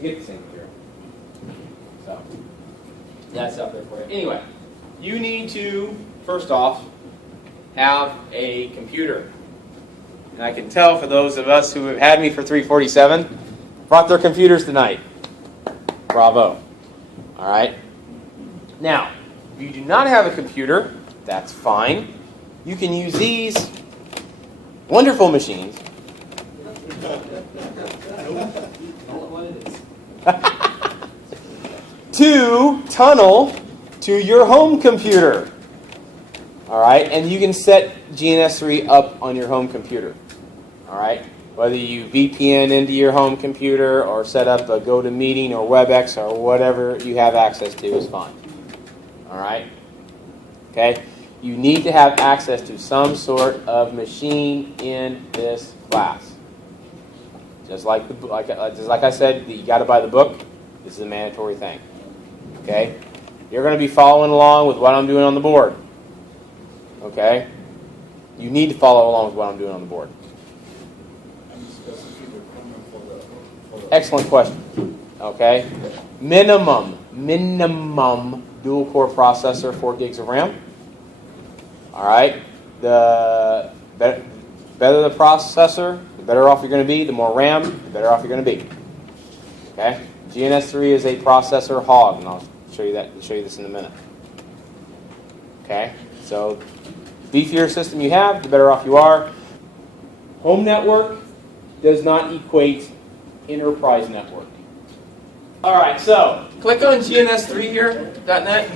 You get the same material. So that's up there for you. Anyway, you need to, first off, have a computer. And I can tell for those of us who have had me for 347, brought their computers tonight. Bravo. All right. Now, if you do not have a computer, that's fine. You can use these wonderful machines to tunnel to your home computer. All right, and you can set GNS3 up on your home computer. All right, whether you VPN into your home computer or set up a GoToMeeting or WebEx or whatever you have access to is fine. All right, okay. You need to have access to some sort of machine in this class. Just like I said, you got to buy the book. This is a mandatory thing. Okay, you're going to be following along with what I'm doing on the board. Okay, you need to follow along with what I'm doing on the board. Excellent question. Okay, minimum dual core processor, 4 gigs of RAM. All right, the better the processor, the better off you're going to be. The more RAM, the better off you're going to be. Okay, GNS3 is a processor hog, and I'll show you this in a minute. Okay, so the beefier system you have, the better off you are. Home network does not equate enterprise network. All right, so click on GNS3 here, .net.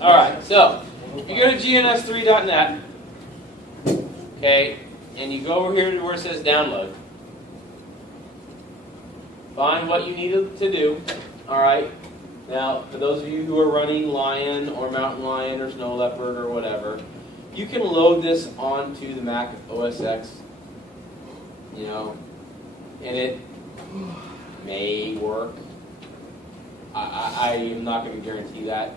All right, so you go to GNS3.net, okay, and you go over here to where it says download. Find what you need to do. All right. Now, for those of you who are running Lion or Mountain Lion or Snow Leopard or whatever, you can load this onto the Mac OS X, you know, and it may work. I am not going to guarantee that.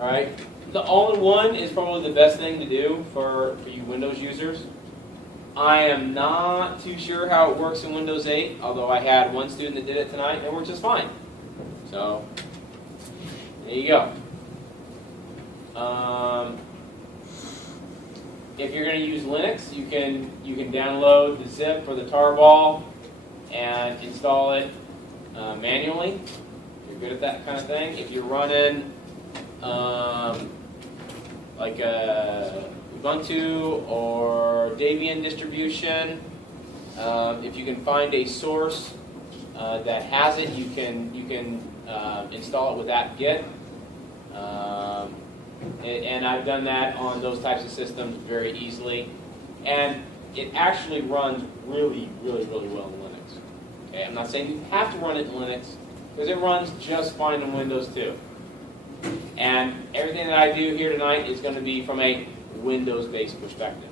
All right. The all-in-one is probably the best thing to do for you Windows users. I am not too sure how it works in Windows 8, although I had one student that did it tonight and it worked just fine. So, there you go. If you're going to use Linux, you can download the zip or the tarball and install it manually. You're good at that kind of thing. If you're running like a Ubuntu or Debian distribution, if you can find a source that has it, you can install it with apt-get. And I've done that on those types of systems very easily, and it actually runs really, really, really well in Linux. Okay, I'm not saying you have to run it in Linux, because it runs just fine in Windows too. And everything that I do here tonight is going to be from a Windows-based perspective.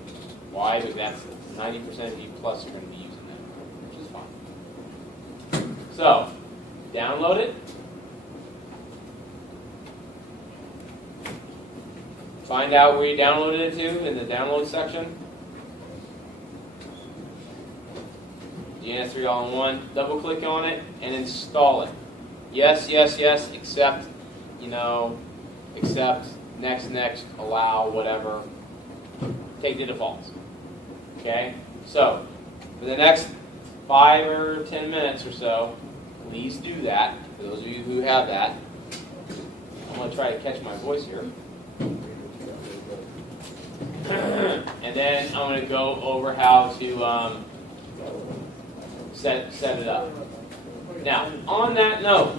Why? Because that's 90% of you plus are going to be using that, which is fine. So, download it. Find out where you downloaded it to in the download section. GNS3 all-in-one. Double-click on it and install it. Yes, yes, yes, accept, accept, next, allow, whatever. Take the defaults. Okay? So, for the next 5 or 10 minutes or so, please do that, for those of you who have that. I'm going to try to catch my voice here. And then I'm going to go over how to set it up. Now, on that note,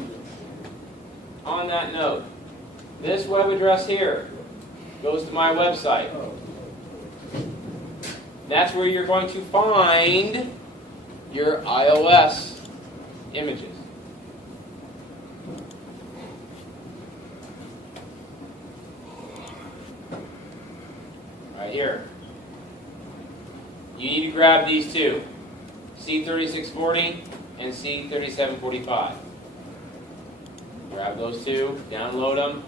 this web address here goes to my website. That's where you're going to find your iOS images. right here. You need to grab these two, C3640 and C3745. Grab those two, download them,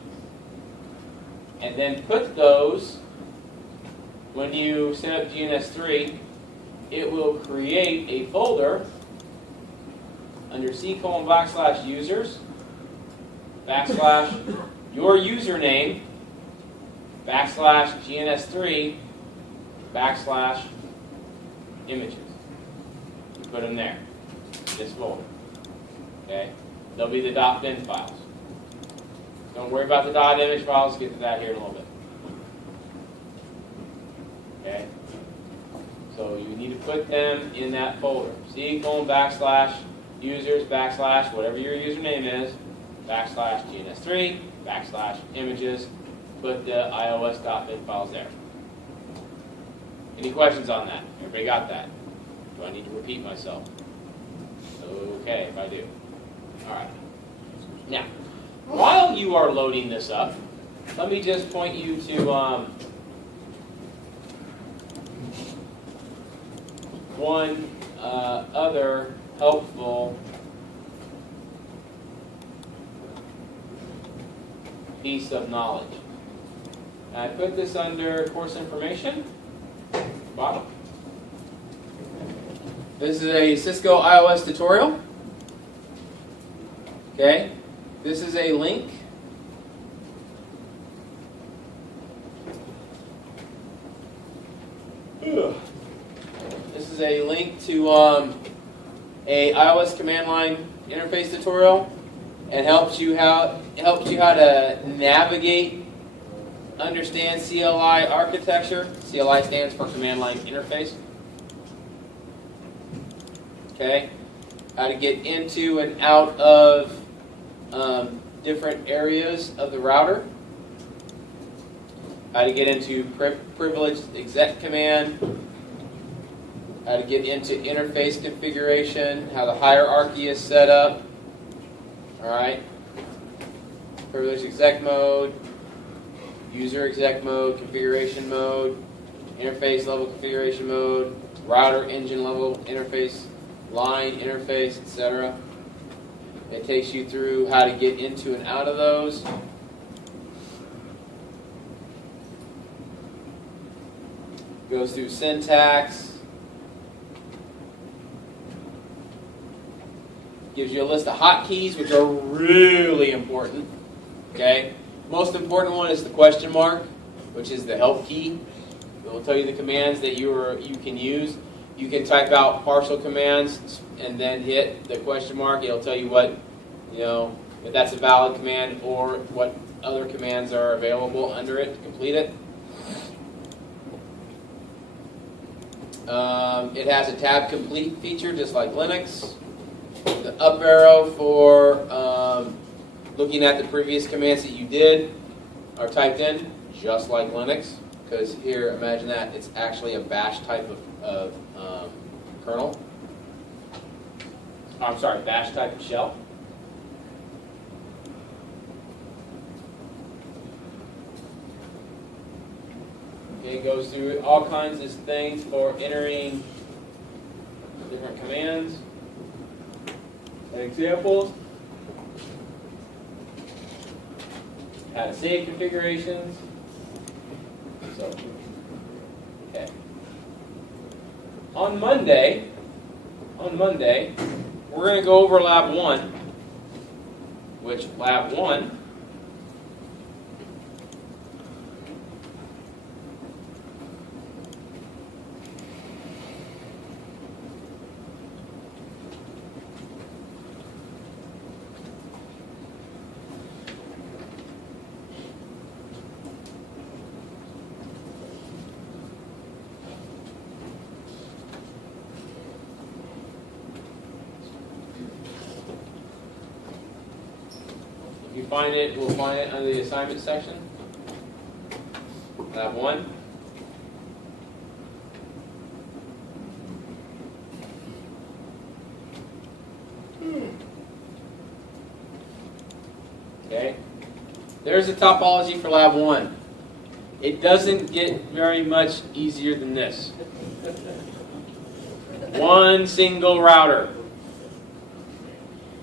and then put those, when you set up GNS3, it will create a folder under C:\users, / your username, / GNS3, / images. You put them there, this folder. Okay? They'll be the .bin files. Don't worry about the .image files, get to that here in a little bit. Okay? So you need to put them in that folder. C:\users, / whatever your username is, / GNS3, / images. Put the iOS.bin files there. Any questions on that? Everybody got that? Do I need to repeat myself? Okay, if I do. All right. Now, while you are loading this up, let me just point you to one other helpful piece of knowledge. I put this under course information, bottom. This is a Cisco iOS tutorial. Okay, this is a link. This is a link to a iOS command line interface tutorial. It helps you how to navigate, understand CLI architecture. CLI stands for command line interface. Okay, how to get into and out of different areas of the router. How to get into privileged exec command. How to get into interface configuration. How the hierarchy is set up. All right. Privileged exec mode. User exec mode. Configuration mode. Interface level configuration mode. Router engine level interface. Line interface, etc. It takes you through how to get into and out of those. Goes through syntax. Gives you a list of hotkeys, which are really important. Okay, most important one is the question mark, which is the help key. It will tell you the commands that you can use. You can type out partial commands and then hit the question mark. It'll tell you what, if that's a valid command or what other commands are available under it to complete it. It has a tab complete feature just like Linux. The up arrow for looking at the previous commands that you did are typed in just like Linux. Because here, imagine that, it's actually a bash type of kernel. I'm sorry, bash type of shell. Okay, it goes through all kinds of things for entering different commands. And examples. How to save configurations. So, okay. On Monday, we're going to go over lab 1, which lab 1 we'll find it under the assignment section. Lab 1. Okay. There's the topology for lab 1. It doesn't get very much easier than this. One single router.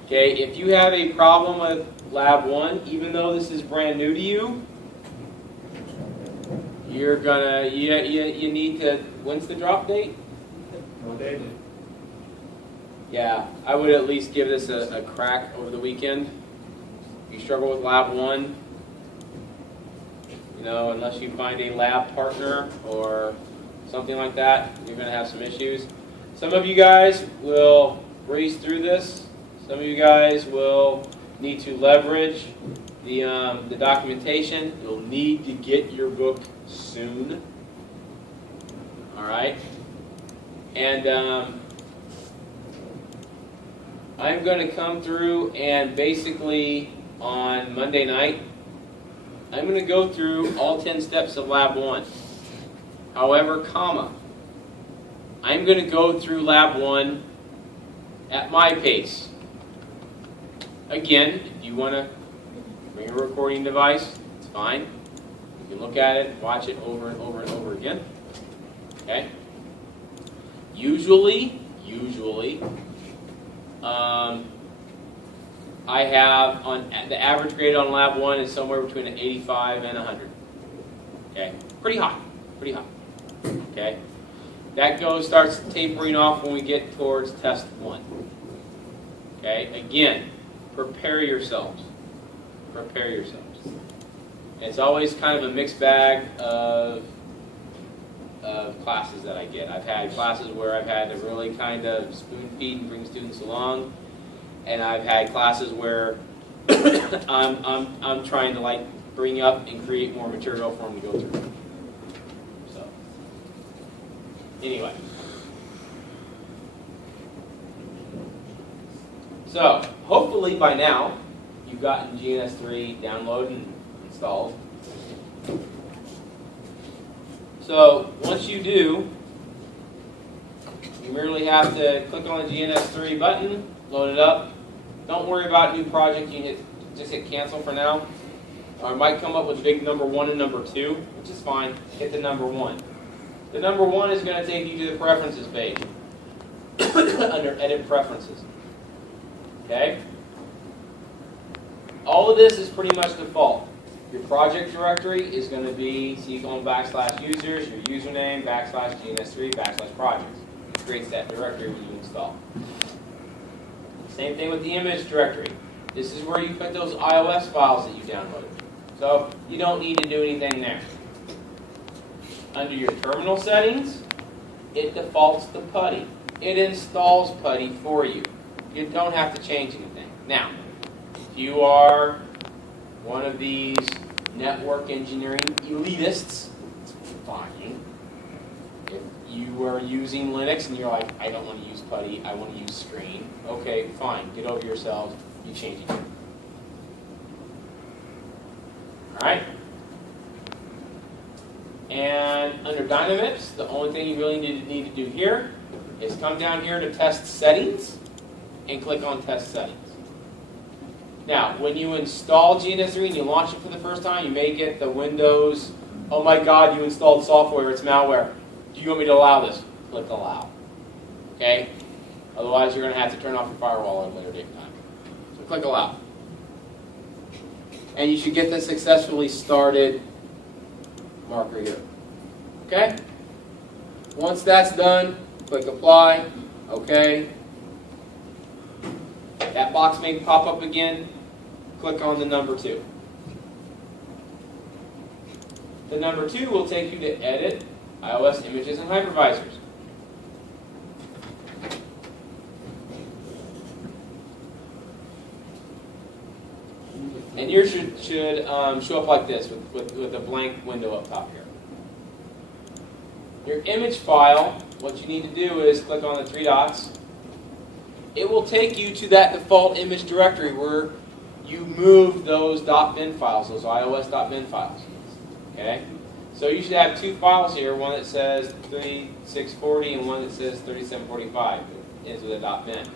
Okay, if you have a problem with Lab 1, even though this is brand new to you, you're gonna, you need to, when's the drop date? No date. Yeah, I would at least give this a crack over the weekend. If you struggle with Lab 1, you know, unless you find a lab partner or something like that, you're going to have some issues. Some of you guys will breeze through this. Some of you guys will need to leverage the documentation. You'll need to get your book soon. All right? And I'm going to come through and basically on Monday night, I'm going to go through all 10 steps of Lab 1. However, comma, I'm going to go through Lab 1 at my pace. Again, if you want to bring a recording device, it's fine. You can look at it, watch it over and over and over again. Okay? Usually, I have, on the average grade on Lab 1 is somewhere between an 85 and 100. Okay? Pretty high. Pretty high. Okay? That starts tapering off when we get towards test 1. Okay? Again, prepare yourselves. Prepare yourselves. It's always kind of a mixed bag of classes that I get. I've had classes where I've had to really kind of spoon feed and bring students along, and I've had classes where I'm trying to like bring up and create more material for them to go through. So anyway, so hopefully by now you've gotten GNS3 downloaded and installed. So once you do, you merely have to click on the GNS3 button, load it up. Don't worry about new project. You can just hit cancel for now. Or it might come up with big number 1 and number 2, which is fine. Hit the number 1. The number 1 is going to take you to the preferences page under edit preferences. Okay? All of this is pretty much default. Your project directory is going to be /users, your username, /GNS3, /projects. It creates that directory when you install. Same thing with the image directory. This is where you put those iOS files that you downloaded. So you don't need to do anything there. Under your terminal settings, it defaults to PuTTY. It installs PuTTY for you. You don't have to change anything. Now, if you are one of these network engineering elitists, it's fine. If you are using Linux and you're like, I don't want to use PuTTY, I want to use Screen, okay, fine, get over yourselves, you change it. Alright? And under Dynamips, the only thing you really need to do here is come down here to Test Settings and click on Test Settings. Now, when you install GNS3 and you launch it for the first time, you may get the Windows, oh my God, you installed software, it's malware. Do you want me to allow this? Click Allow. Okay? Otherwise, you're going to have to turn off your firewall at a later date and time. So click Allow. And you should get this successfully started marker here. Okay? Once that's done, click Apply. Okay? That box may pop up again. Click on the number 2. The number 2 will take you to Edit, iOS Images and Hypervisors. And yours should show up like this with a blank window up top here. Your image file, what you need to do is click on the 3 dots. It will take you to that default image directory where you move those .bin files, those iOS.bin files. Okay? So you should have 2 files here, one that says 3640 and one that says 3745. It ends with a .bin.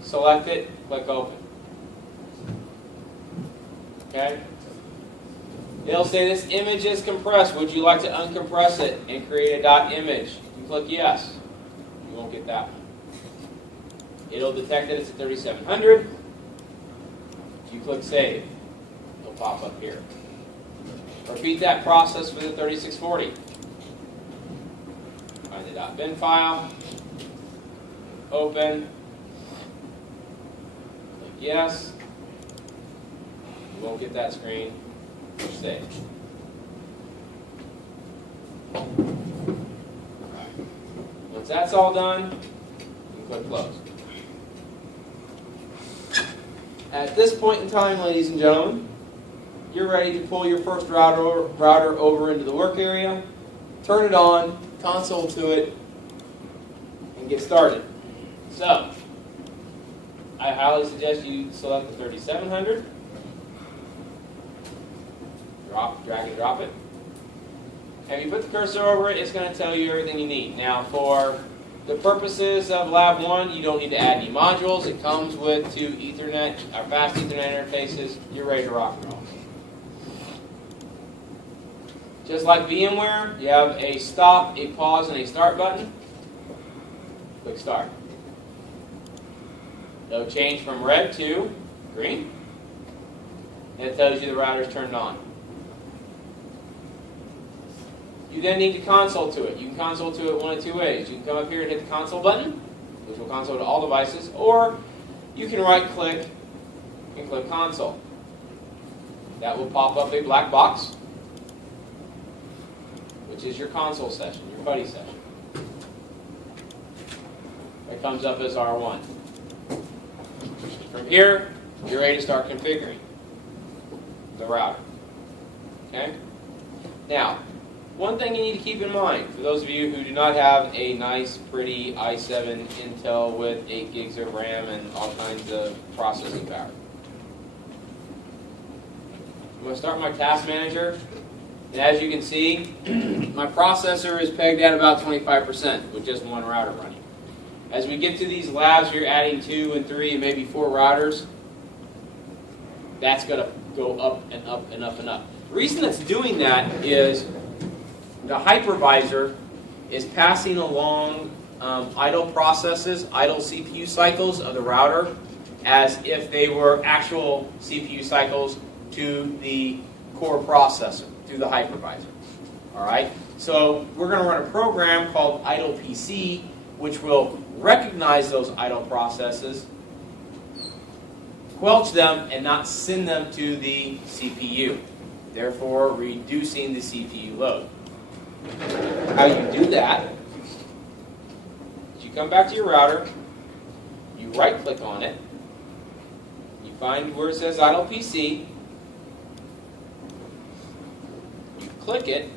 Select it, click Open. Okay? It'll say this image is compressed. Would you like to uncompress it and create a .image? You click yes. You won't get that one. It'll detect that it's at 3700. You click save. It'll pop up here. Repeat that process for the 3640. Find the .bin file. Open. Click yes. You won't get that screen. Save. Once that's all done, you can click close. At this point in time, ladies and gentlemen, you're ready to pull your first router over into the work area, turn it on, console to it, and get started. So, I highly suggest you select the 3700. Drag and drop it. Have you put the cursor over it, it's going to tell you everything you need. Now, for the purposes of Lab 1, you don't need to add any modules. It comes with two Ethernet, or fast Ethernet interfaces. You're ready to rock and roll. Just like VMware, you have a stop, a pause, and a start button. Click start. It'll change from red to green. And it tells you the router's turned on. You then need to console to it. You can console to it one of two ways. You can come up here and hit the console button, which will console to all devices, or you can right-click and click console. That will pop up a black box, which is your console session, your buddy session. That comes up as R1. From here, you're ready to start configuring the router. Okay? Now, one thing you need to keep in mind, for those of you who do not have a nice, pretty i7 Intel with 8 gigs of RAM and all kinds of processing power. I'm going to start my task manager, and as you can see, my processor is pegged at about 25% with just one router running. As we get to these labs, you're adding 2 and 3 and maybe 4 routers. That's going to go up and up and up and up. The reason it's doing that is the hypervisor is passing along idle processes, idle CPU cycles of the router as if they were actual CPU cycles to the core processor through the hypervisor. All right? So we're going to run a program called idle PC, which will recognize those idle processes, squelch them, and not send them to the CPU, therefore reducing the CPU load. How you do that is you come back to your router, you right-click on it, you find where it says idle PC, you click it,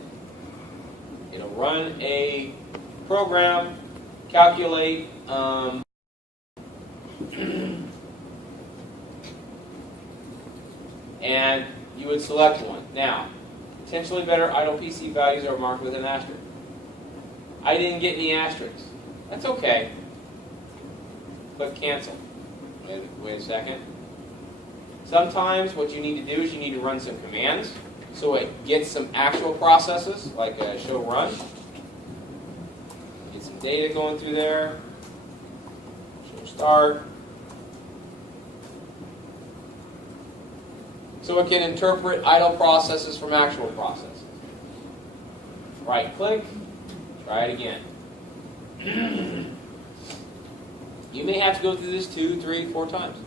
it'll run a program, calculate and you would select one. Now, potentially better idle PC values are marked with an asterisk. I didn't get any asterisks. That's okay. Click cancel. Wait a second. Sometimes what you need to do is you need to run some commands so it gets some actual processes, like a show run. Get some data going through there. Show start. So it can interpret idle processes from actual processes. Right click, try it again. You may have to go through this 2, 3, 4 times.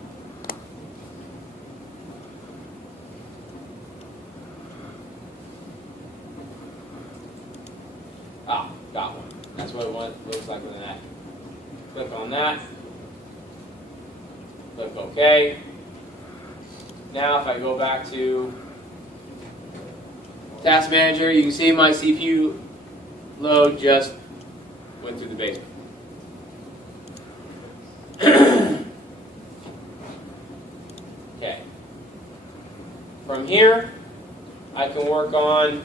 Ah, got one. That's what it looks like with an act. Click on that. Click OK. Now if I go back to Task Manager, you can see my CPU load just went through the basement. Okay. From here, I can work on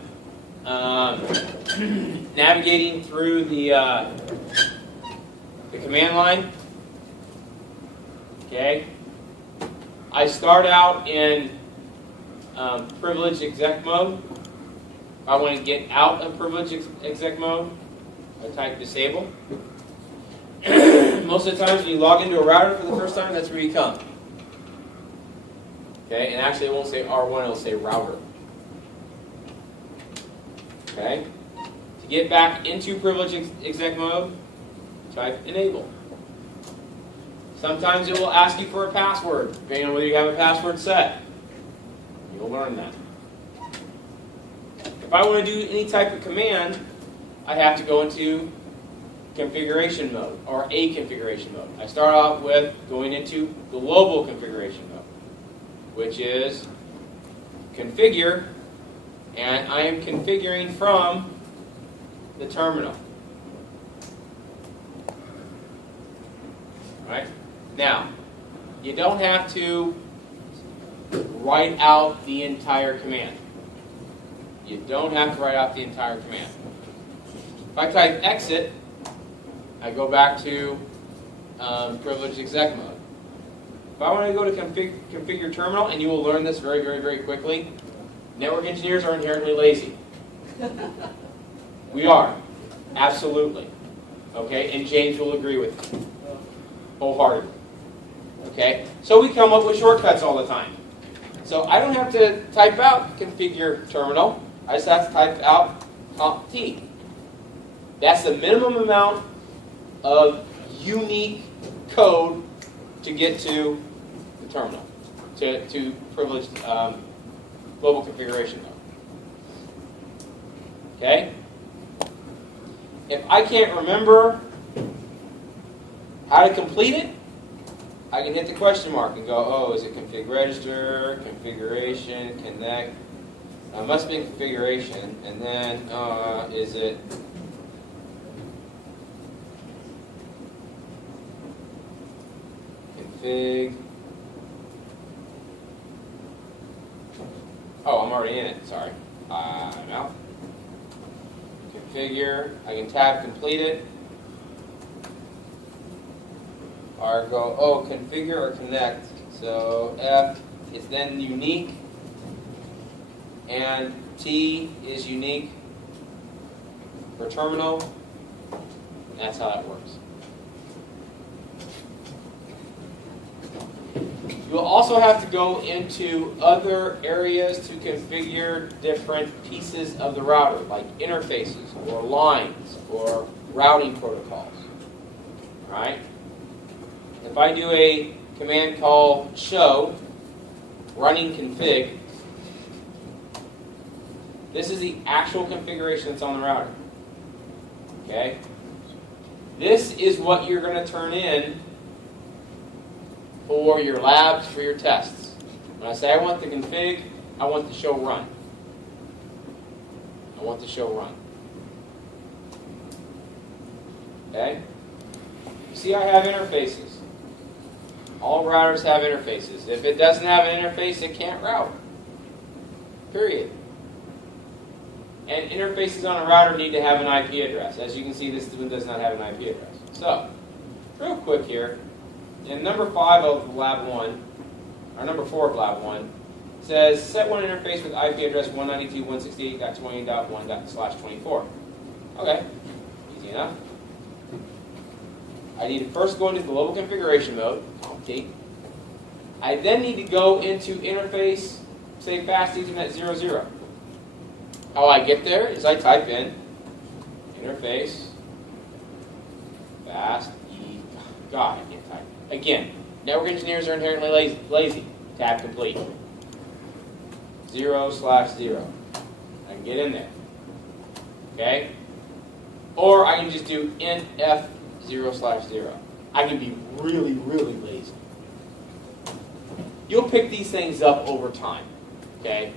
navigating through the command line. Okay. I start out in privileged exec mode. If I want to get out of privileged exec mode, I type disable. Most of the times when you log into a router for the first time, that's where you come. Okay, and actually it won't say R1, it'll say router. Okay, to get back into privileged exec mode, type enable. Sometimes it will ask you for a password, depending on whether you have a password set. You'll learn that. If I want to do any type of command, I have to go into configuration mode, or a configuration mode. I start out with going into global configuration mode, which is configure, and I am configuring from the terminal. All right? Now, you don't have to write out the entire command. You don't have to write out the entire command. If I type exit, I go back to privileged exec mode. If I want to go to configure terminal, and you will learn this very, very, very quickly, network engineers are inherently lazy. We are. Absolutely. Okay? And James will agree with me. Wholeheartedly. Okay? So we come up with shortcuts all the time. So I don't have to type out configure terminal. I just have to type out comp T. That's the minimum amount of unique code to get to the terminal, to privileged global configuration mode. Okay? If I can't remember how to complete it, I can hit the question mark and go, oh, is it config register, configuration, connect? It must be in configuration, and then is it config? Oh, I'm already in it, sorry. No. Configure, I can tab complete it. Or go, oh, configure or connect. So F is then unique, and T is unique for terminal. And that's how that works. You'll also have to go into other areas to configure different pieces of the router, like interfaces or lines or routing protocols. All right? If I do a command called show running config, this is the actual configuration that's on the router. Okay? This is what you're going to turn in for your labs, for your tests. When I say I want the config, I want the show run. I want the show run. Okay? You see I have interfaces. All routers have interfaces. If it doesn't have an interface, it can't route. Period. And interfaces on a router need to have an IP address. As you can see, this one does not have an IP address. So, real quick here, in number 5 of lab 1, or number 4 of lab 1, says set one interface with IP address 192.168.20.1/24. Okay, easy enough. I need to first go into global configuration mode. Okay. I then need to go into interface, say fast Ethernet 00. How I get there is I type in interface fast E. God, I can't type. Again, network engineers are inherently lazy. Tab complete. 0/0. I can get in there. Okay? Or I can just do int F 0/0. I can be really, really lazy. You'll pick these things up over time. Okay?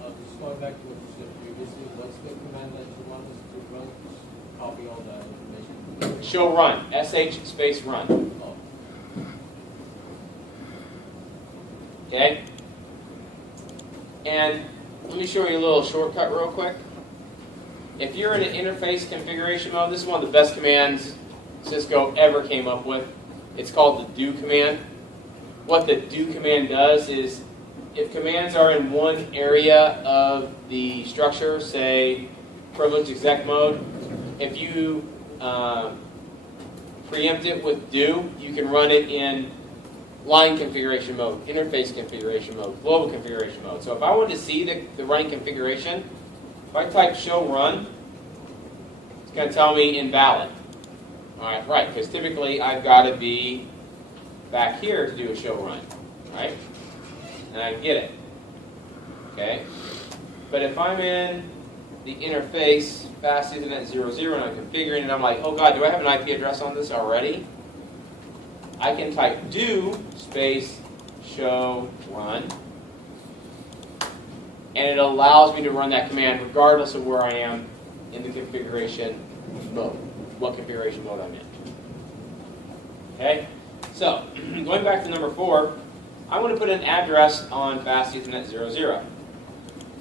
Just going back to what you said previously, what's the command that you want us to run? Copy all that information. Show run. SH space run. Oh. Okay? And let me show you a little shortcut real quick. If you're in an interface configuration mode, this is one of the best commands Cisco ever came up with. It's called the do command. What the do command does is if commands are in one area of the structure, say privileged exec mode, if you preempt it with do, you can run it in line configuration mode, interface configuration mode, global configuration mode. So if I wanted to see the running configuration, if I type show run, it's going to tell me invalid. All right, right, because typically I've got to be back here to do a show run, right? And I get it, okay? But if I'm in the interface, fast Ethernet 00, and I'm configuring it, I'm like, oh God, do I have an IP address on this already? I can type do space show run, and it allows me to run that command regardless of where I am in the configuration mode, what configuration mode I'm in. Okay? So, going back to number 4, I want to put an address on fast Ethernet 00.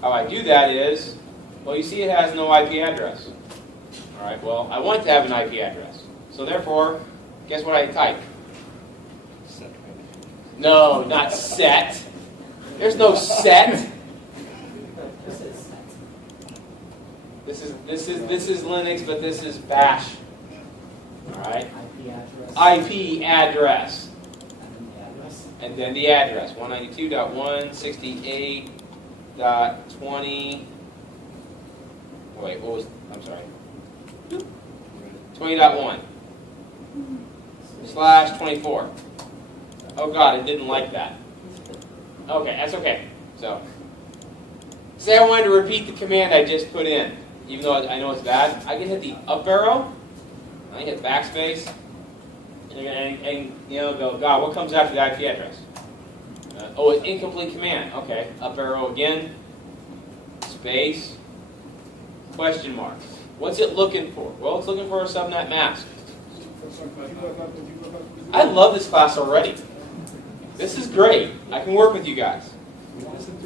How I do that is, well, you see it has no IP address. All right, well, I want it to have an IP address. So therefore, guess what I type? No, not set. There's no set. This is Linux, but this is Bash. All right. IP address. And then the address. 192.168.20. Wait, what was? I'm sorry. 20.1 /24. Oh God, it didn't like that. Okay, that's okay. So, say I wanted to repeat the command I just put in, even though I know it's bad. I can hit the up arrow. I hit backspace, and you know, go, God, what comes after the IP address? Oh, it's incomplete command. Okay, up arrow again. Space. Question mark. What's it looking for? Well, it's looking for a subnet mask. I love this class already. This is great. I can work with you guys.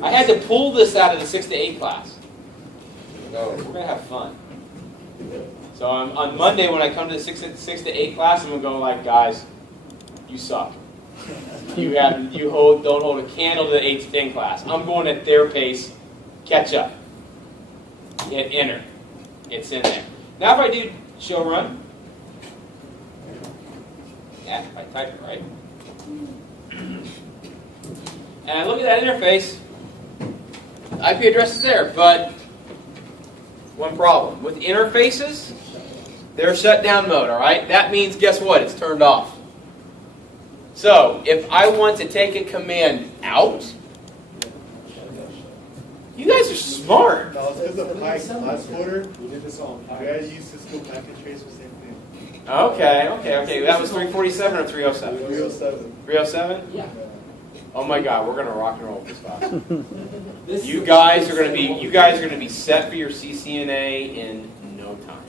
I had to pull this out of the 6 to 8 class. So we're going to have fun. So on Monday when I come to the 6 to 8 class, I'm going to go like, guys, you suck. Don't hold a candle to the 8 to 10 class. I'm going at their pace. Catch up. Hit enter. It's in there. Now if I do show run, yeah, I type it right. And I look at that interface, IP address is there, but one problem. With interfaces, they're shut down mode, all right? That means, guess what? It's turned off. So, if I want to take a command out, you guys are smart. No, it's a Pike last quarter. We did this on Pike. We had to use Cisco packet tracer, same thing. Okay. That was 347 or 307? 307. 307? Yeah. Oh my God, we're gonna rock and roll with this class. You guys are gonna be set for your CCNA in no time.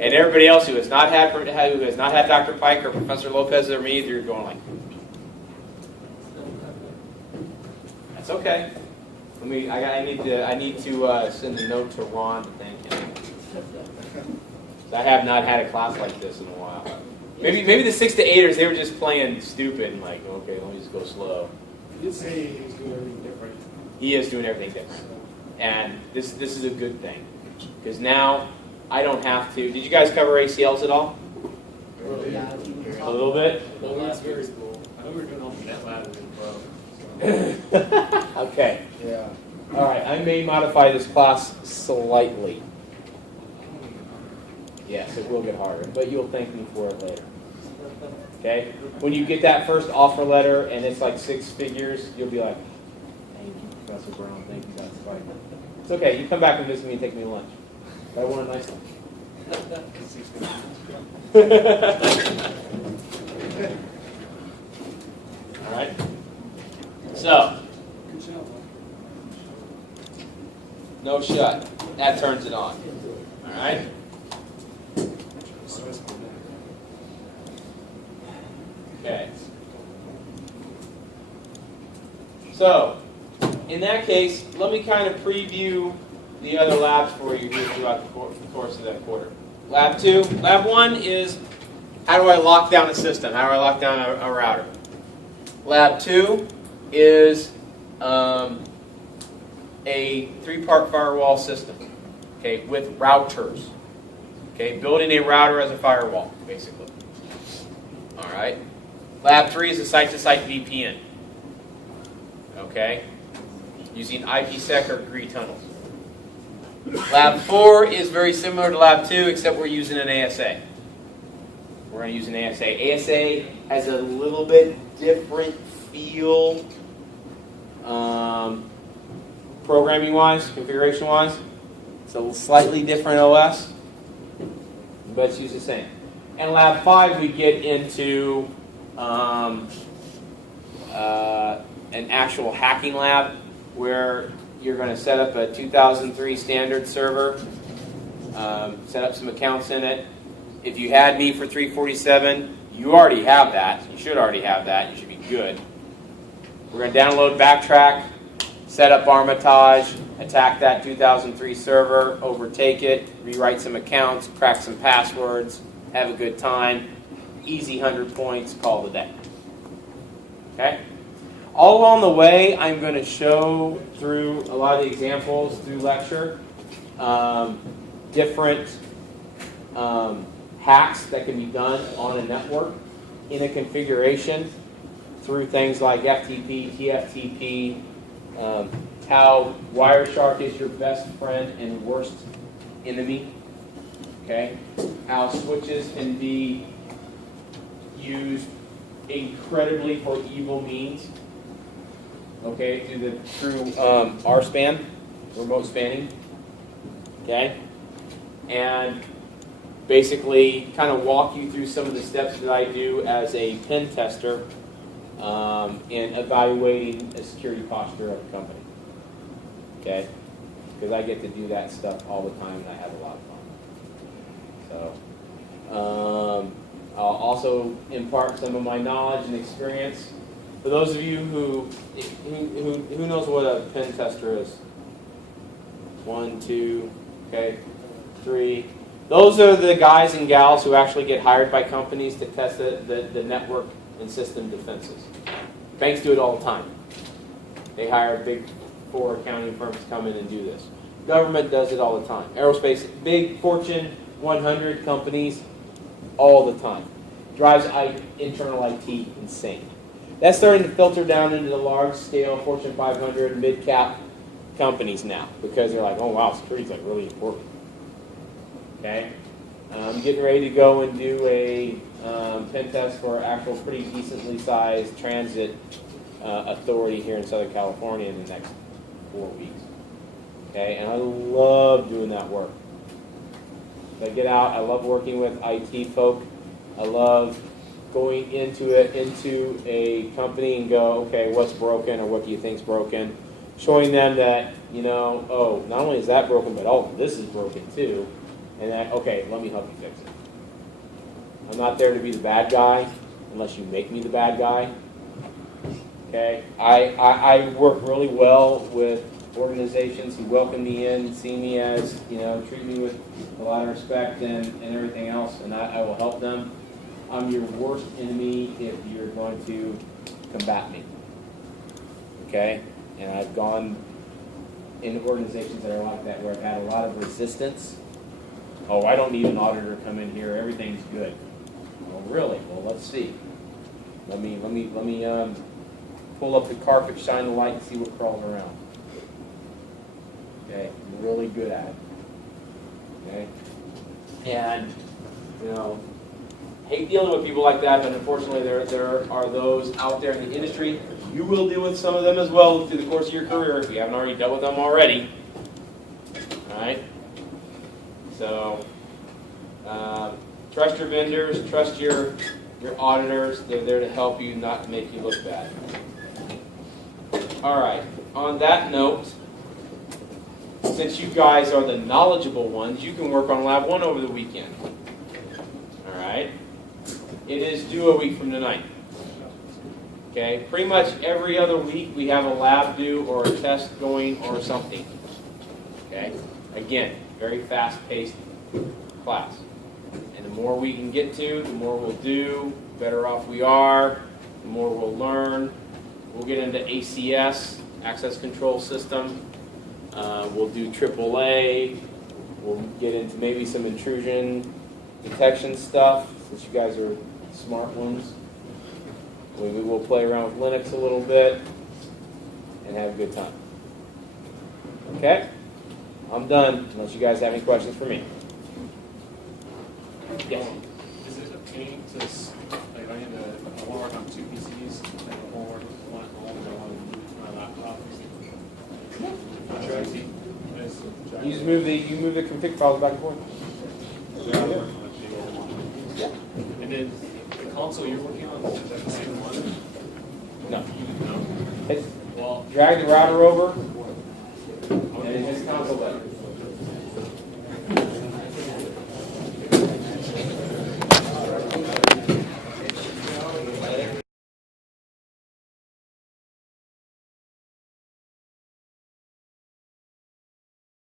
And everybody else who has not had Dr. Pike or Professor Lopez or me, you're going like, that's okay. I need to send a note to Ron to thank him. I have not had a class like this in a while. Maybe the 6 to 8ers, they were just playing stupid and like, okay, let me just go slow. He did say he was doing everything different. He is doing everything different. And this is a good thing. Because now I don't have to. Did you guys cover ACLs at all? Yeah. A little bit? Well, that's very cool. I know we were doing all the net labs in Pro. Okay. Yeah. All right, I may modify this class slightly. Yes, it will get harder, but you'll thank me for it later. Okay? When you get that first offer letter and it's like 6 figures, you'll be like, thank you, Professor Brown, thank you, Dr. White. It's okay, you come back and visit me and take me to lunch. I want a nice lunch. All right? So, no shut. That turns it on. All right? Okay. So, in that case, let me kind of preview the other labs for you here throughout the course of that quarter. Lab 2. Lab 1 is how do I lock down a system? How do I lock down a router? Lab 2 is a 3-part firewall system, okay, with routers. Okay, building a router as a firewall, basically. All right. Lab 3 is a site-to-site VPN. Okay, using IPsec or GRE tunnels. Lab 4 is very similar to Lab 2, except we're using an ASA. We're going to use an ASA. ASA has a little bit different feel, programming-wise, configuration-wise. It's a slightly different OS, but it's used the same. And Lab 5, we get into an actual hacking lab where you're going to set up a 2003 standard server, set up some accounts in it. If you had me for 347, you already have that. You should already have that. You should be good. We're going to download Backtrack, set up Armitage, attack that 2003 server, overtake it, rewrite some accounts, crack some passwords, have a good time. Easy 100 points, call the day. Okay? All along the way, I'm going to show through a lot of the examples through lecture, different hacks that can be done on a network in a configuration through things like FTP, TFTP, how Wireshark is your best friend and worst enemy. Okay? How switches can be used incredibly for evil means. Okay, through RSPAN, remote spanning. Okay, and basically kind of walk you through some of the steps that I do as a pen tester in evaluating a security posture of a company. Okay, because I get to do that stuff all the time and I have a lot of fun. So I'll also impart some of my knowledge and experience. For those of you who knows what a pen tester is? 1, 2, okay, 3. Those are the guys and gals who actually get hired by companies to test the network and system defenses. Banks do it all the time. They hire big 4 accounting firms to come in and do this. Government does it all the time. Aerospace, big Fortune 100 companies, all the time. Drives internal IT insane. That's starting to filter down into the large-scale Fortune 500 mid-cap companies now because they're like, oh wow, security's like really important. Okay, I'm getting ready to go and do a pen test for actual pretty decently sized transit authority here in Southern California in the next 4 weeks. Okay, and I love doing that work. So I get out. I love working with IT folk. I love going into a company and go, okay, what's broken or what do you think's broken? Showing them that, you know, oh, not only is that broken, but oh, this is broken too. And that, okay, let me help you fix it. I'm not there to be the bad guy unless you make me the bad guy. Okay? I work really well with organizations who welcome me in, see me as, you know, treat me with a lot of respect and everything else, and I will help them. I'm your worst enemy if you're going to combat me. Okay? And I've gone in organizations that are like that where I've had a lot of resistance. Oh, I don't need an auditor to come in here. Everything's good. Oh, really? Well, let's see. Let me pull up the carpet, shine the light, and see what crawls around. Okay? I'm really good at it. Okay? And, you know, hate dealing with people like that, but unfortunately there are those out there in the industry. You will deal with some of them as well through the course of your career if you haven't already dealt with them already. All right? So, trust your vendors, trust your auditors. They're there to help you, not to make you look bad. All right. On that note, since you guys are the knowledgeable ones, you can work on Lab 1 over the weekend. All right? It is due a week from tonight. Okay? Pretty much every other week we have a lab due or a test going or something. Okay? Again, very fast-paced class. And the more we can get to, the more we'll do, the better off we are, the more we'll learn. We'll get into ACS access control system. We'll do AAA. We'll get into maybe some intrusion detection stuff, since you guys are smart ones. We will play around with Linux a little bit and have a good time. Okay? I'm done, unless you guys have any questions for me. Yes? Is it a pain to, like, I want to work on 2 PCs, like, I want to work with one at home, and I want to move to my laptop? You just move the config files back and forth. Yeah. And then the console you're working on, is that the same one? No. No? Hit, Well, drag the router over, and it's just console letter.